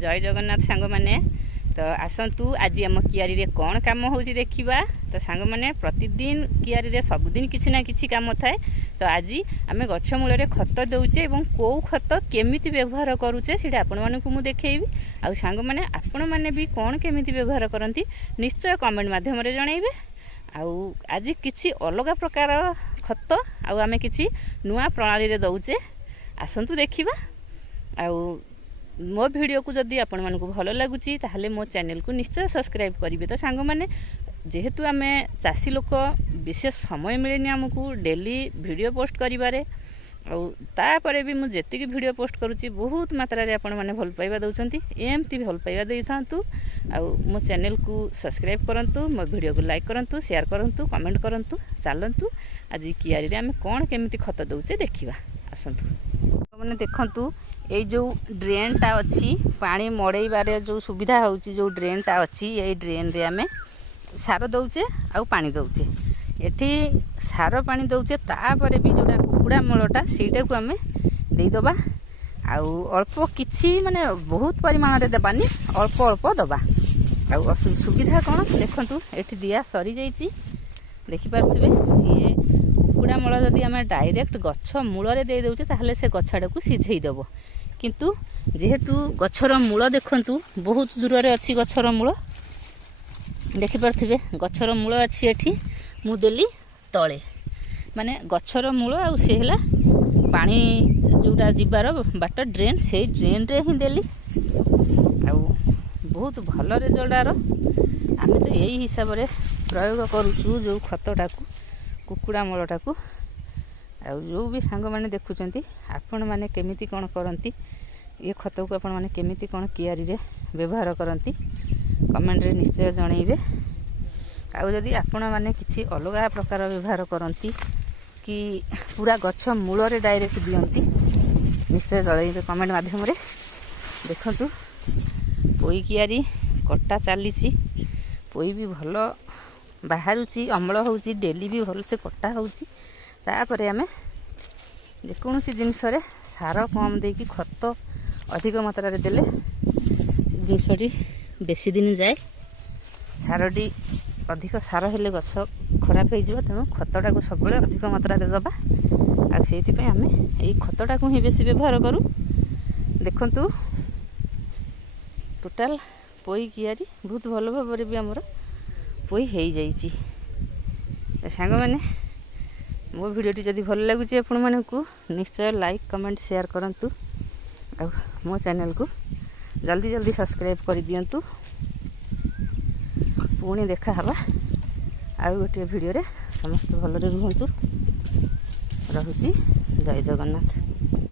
जय जगन्नाथ सांग माने तो आसतु आज आम कियारी रे कौन काम हो देखा। तो सांग माने प्रतिदिन कियारी रे सबुदिन किसी ना किसी काम थाए। तो आज आम गछ मूल खत दौचे और कौ खत केमिति व्यवहार करुचे से आपण मानक मु देखैबी। आ सांग माने आपण माने भी कौन केमिति व्यवहार करती निश्चय कमेंट माध्यम जनइबे। आज किसी अलग प्रकार खत आम कि नुआ प्रणाली रे दौचे आसतु देखा। मो वीडियो को जदि आपण मानक भल लगुच ताहले मो चैनल को निश्चय सब्सक्राइब करेंगे। तो सांग माने जेहेतु आम चाषी लोक विशेष समय मिलेनि आमको डेली वीडियो पोस्ट करिबारे। तापर भी मुझे जी वीडियो पोस्ट करुच्ची बहुत मात्रा रे आपण माने भल पाइबा दउचंती एमती भल पाइबा दे थांतु। मो चैनल को सब्सक्राइब करंतु, मो वीडियो को लाइक करंतु, शेयर करंतु, कमेंट करंतु। चलंतु आज कियारी रे आम कौन केमिति खत दउचे देखिबा आसंतु। मैंने देखंतु ये जो ड्रेन टा अच्छी पानी मड़ेबार जो सुविधा होची जो ड्रेन टा अच्छी ये ड्रेन रे आमे सार दउचे आउ पानी दउचे। एठी सार पानी दउचे तापर भी जोटा कुकुड़ा मलटा सेटा को आमे देई दबा। आउ अल्प किछि माने बहुत परिमाण रे देबानी अल्प अल्प दबा। आउ सुविधा कोन देखंतु एठी दिया सरी जाईची देखि पारथिबे। ये कुकुड़ा मल जदि आमे डायरेक्ट गछ मूल रे दे दउचे ताहले से गछाडा को सिझेई दबो। किंतु जेहेतु गछर मूल देखंतु बहुत दूर रे अछि गछर मूल देखि पारथिबे। गछर मूल अछि एठी मु देली तळे माने गछर मूल आ से हला पानी जोटा जिबार बाट ड्रेन से ड्रेन रे ही देली। आ बहुत भल रिजल्ट आर आमे तो यही हिसाब रे प्रयोग करूछु जो खतटा को कुकुड़ा मलटा को। जो भी सांग माने देखुचंती आपण माने केमिति कोन करंती ये खत को आपण माने केमिति कोन कियारी रे व्यवहार करंती कमेंट रे निश्चय जणैबे। जदि आपण माने किछि अलगा प्रकार व्यवहार करंती कि पूरा गछ मूल रे डायरेक्ट दियंती निश्चय जणैबे कमेंट माध्यम रे। देखंतु पोई कियारी कट्टा चलीची पोई भी भल बाहरुची अम्ल होउची डेली भी भल से कट्टा होउची। तापर आमे जेकोसी जिनस रे सार कम देकी खत अधिक मात्रा रे देले जिनसटी बेसी दिन जाए। सारटी अधिक सार हेले गछ खराब हो जाए तेणु खतटा को सब अधिक मात्रा रे दबा। आ सेति पे आमे एई खतटा को ही बेसी व्यवहार करू। देखंतु टोटाल पोई कियारी बहुत भल भाव भी हमर पोई हो जाइए। सांग माने मो वीडियोटी जदि भल लगुच आपण मानकु निश्चय लाइक कमेंट शेयर करंतु। आ मो चैनल को जल्दी जल्दी सब्सक्राइब कर दियंतु। पुणी देखा हवा आ गोटे वीडियो रे समस्त भल रे रुहंतु। रहुची जय जगन्नाथ।